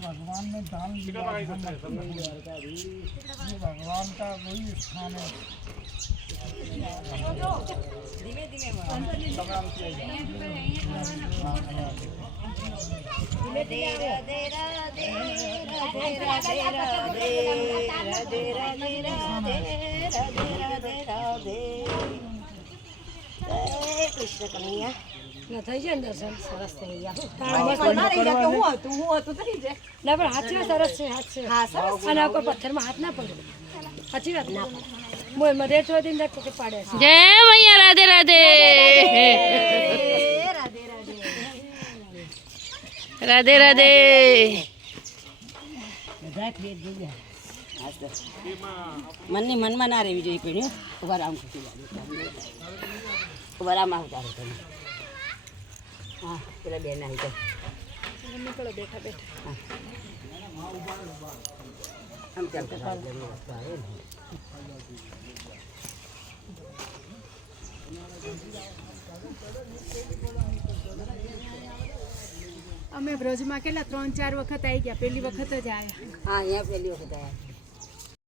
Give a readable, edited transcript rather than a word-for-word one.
भगवान ने दान दिया, भगवान का वही स्थान है। धीमे धीमे राधे राधे राधे राधे राधे राधे राधे राधे राधे कृष्ण कन्हैया ન થઈ જાય ને દર્શન સરસ થઈ ગયા હું હતું થઈ જાય ના પણ હાથ છે સરસ છે હાથ છે હા સરસ અને કોઈ પથ્થરમાં હાથ ના પડે સાચી વાત ના મોય મધે છોડી દીને કે પાડે છે જય મૈયા રાધે રાધે રાધે રાધે રાધે રાધે મનની મનમાં ના રહેવી જોઈએ પીણ્યું ઉભા રામ ઉભા રામ આવતા તમે હા પેલા બેન આવી જાય નીકળો બેઠા બેઠા આમ ચાલતા આવે ને અમે બ્રજમાં કેટલા 3-4 વખત આવી ગયા પહેલી વખત જ આવ્યા હા અહીંયા પહેલી વખત આવ્યા